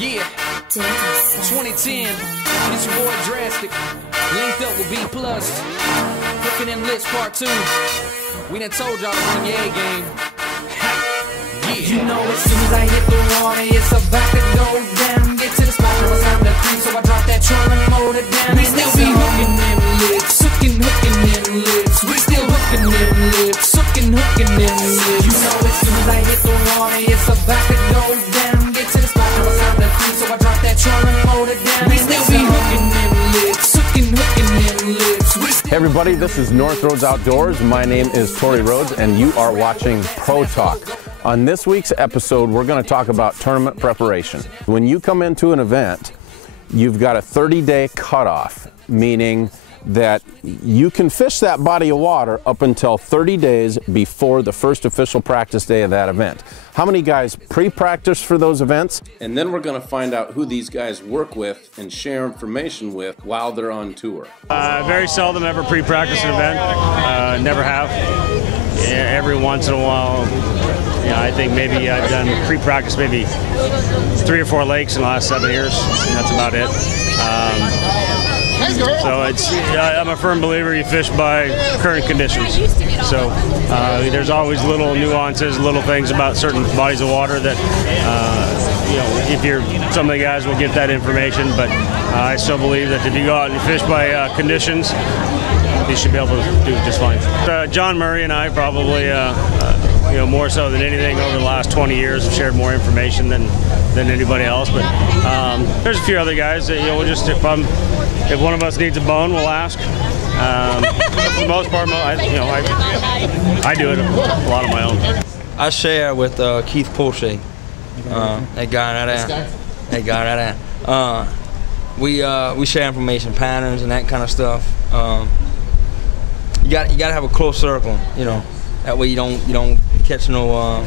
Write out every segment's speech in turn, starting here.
Yeah, 2010, it's your boy Drastic, linked up with B+, Hooking Them Lips Part 2. We done told y'all to bring your A game. Yeah. You know as soon as I hit the water, it's about to go down. Get to the spot, now it's time to creep, so I drop that trailer and mold it down. We still be hooking them lips, hooking them lips. We still hooking them lips, hooking them lips. You know as soon as I hit the water, it's about to go down. Get to the spot, now it's time to creep, so I drop that trailer and mold it down. We still be hooking them lips, hooking them lips. Hey everybody, this is Rhoades Outdoors. My name is Tori Rhoades and you are watching Pro Talk. On this week's episode, we're going to talk about tournament preparation. When you come into an event, you've got a 30-day cutoff, meaning that you can fish that body of water up until 30 days before the first official practice day of that event. How many guys pre-practice for those events? And then we're going to find out who these guys work with and share information with while they're on tour. Very seldom ever pre-practice an event. Never have. Every once in a while, you know, I think maybe I've done pre-practice maybe 3 or 4 lakes in the last 7 years, and that's about it. So I'm a firm believer you fish by current conditions. So there's always little nuances, little things about certain bodies of water that, you know, if you're, some of the guys will get that information, but I still believe that if you go out and fish by conditions, you should be able to do just fine. John Murray and I probably, you know, more so than anything over the last 20 years have shared more information than anybody else. But there's a few other guys that, you know, we'll just, if one of us needs a bone, we'll ask. For the most part, I do it a lot on my own. I share with Keith Poche, that guy right there. That guy right there. We share information, patterns, and that kind of stuff. You got to have a close circle, you know. That way you don't catch no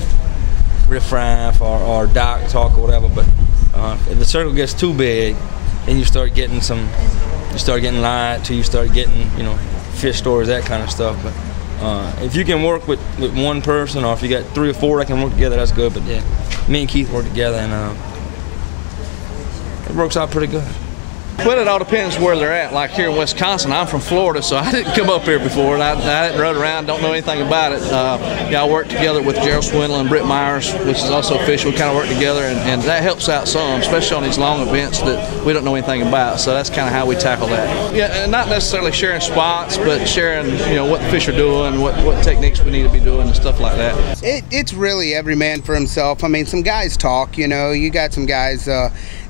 riffraff or dock talk or whatever. But if the circle gets too big, then you start getting lied to. You start getting, you know, fish stories, that kind of stuff. But if you can work with one person, or if you got 3 or 4 that can work together, that's good. But yeah, me and Keith work together, and it works out pretty good. Well, it all depends where they're at. Like here in Wisconsin, I'm from Florida, so I didn't come up here before, and I didn't run around, don't know anything about it. Yeah, I work together with Gerald Swindle and Britt Myers, which is also official. We kind of work together, and that helps out some, especially on these long events that we don't know anything about. So that's kind of how we tackle that. Yeah, and not necessarily sharing spots, but sharing, you know, what the fish are doing, what techniques we need to be doing, and stuff like that. It's really every man for himself. I mean, some guys talk, you know. You got some guys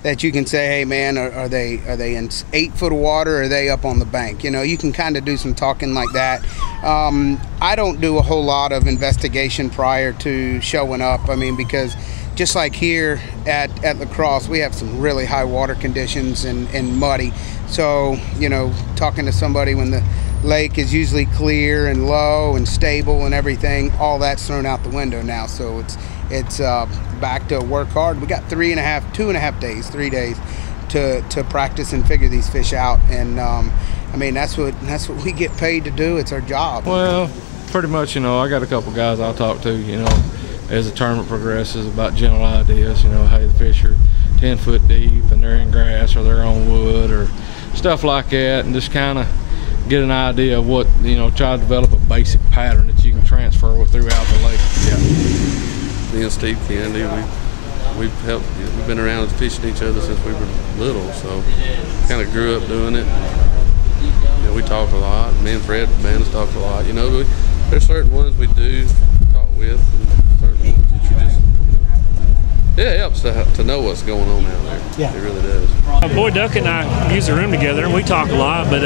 that you can say, hey man, are they in 8 foot of water, or are they up on the bank? You know, you can kind of do some talking like that. I don't do a whole lot of investigation prior to showing up. I mean, because just like here at La Crosse, we have some really high water conditions and muddy. So, you know, talking to somebody when the lake is usually clear and low and stable and everything, all that's thrown out the window now. So it's back to work hard. We got 3 days to practice and figure these fish out, and I mean that's what we get paid to do. It's our job. Well, pretty much, you know, I got a couple guys I'll talk to, you know, as the tournament progresses, about general ideas. You know, hey, the fish are 10 foot deep and they're in grass or they're on wood or stuff like that, and just kind of get an idea of what, you know, try to develop a basic pattern that you can transfer throughout the lake. Yeah. Me and Steve Kennedy, we've been around fishing each other since we were little, so kind of grew up doing it. You know, we talk a lot. Me and Fred Bannis talk a lot. You know, there's certain ones we do talk with, and certain ones that you just, you know, it helps to know what's going on out there. Yeah, it really does. Boy Duck and I use the room together, and we talk a lot, but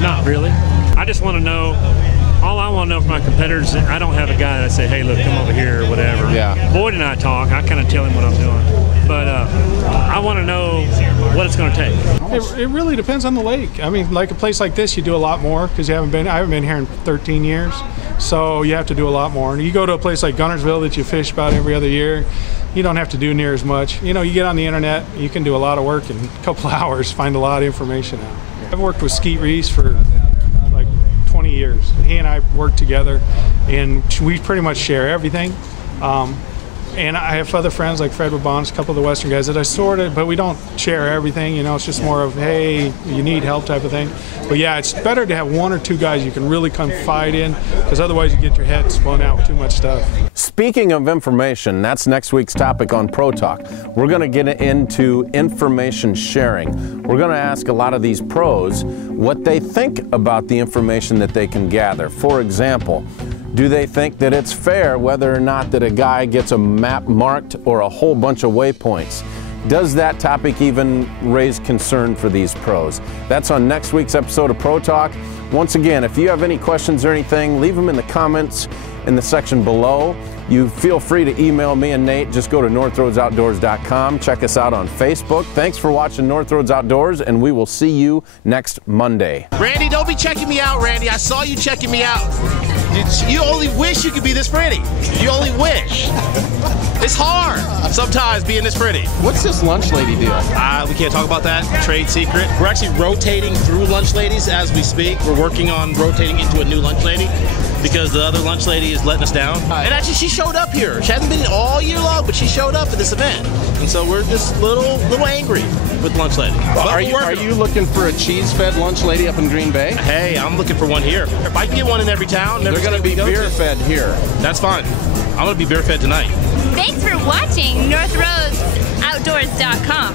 not really. I just want to know. All I want to know from my competitors, I don't have a guy that I say, hey, look, come over here or whatever. Yeah. Boyd and I talk. I kind of tell him what I'm doing. But I want to know what it's going to take. It really depends on the lake. I mean, like a place like this, you do a lot more because I haven't been here in 13 years. So you have to do a lot more. And you go to a place like Guntersville that you fish about every other year, you don't have to do near as much. You know, you get on the internet, you can do a lot of work in a couple of hours, find a lot of information out. I've worked with Skeet Reese for 20 years. He and I work together, and we pretty much share everything. And I have other friends like Fred Wabon's, a couple of the Western guys that I sort of, but we don't share everything, you know, it's just more of, hey, you need help type of thing. But yeah, it's better to have 1 or 2 guys you can really confide in, because otherwise you get your head spun out with too much stuff. Speaking of information, that's next week's topic on Pro Talk. We're going to get into information sharing. We're going to ask a lot of these pros what they think about the information that they can gather. For example, do they think that it's fair whether or not that a guy gets a map marked or a whole bunch of waypoints? Does that topic even raise concern for these pros? That's on next week's episode of Pro Talk. Once again, if you have any questions or anything, leave them in the comments in the section below. You feel free to email me and Nate. Just go to NorthRhoadesOutdoors.com. Check us out on Facebook. Thanks for watching North Rhoades Outdoors, and we will see you next Monday. Randy, don't be checking me out, Randy. I saw you checking me out. You only wish you could be this pretty. You only wish. It's hard sometimes being this pretty. What's this lunch lady deal? We can't talk about that. Trade secret. We're actually rotating through lunch ladies as we speak. We're working on rotating into a new lunch lady because the other lunch lady is letting us down. And actually, she showed up here. She hasn't been all year long, but she showed up at this event. And so we're just a little angry with lunch lady. Well, are you looking for a cheese-fed lunch lady up in Green Bay? Hey, I'm looking for one here. If I can get one in every town, they're going to be beer-fed here. That's fine. I'm going to be beer-fed tonight. Thanks for watching NorthRhoadesOutdoors.com.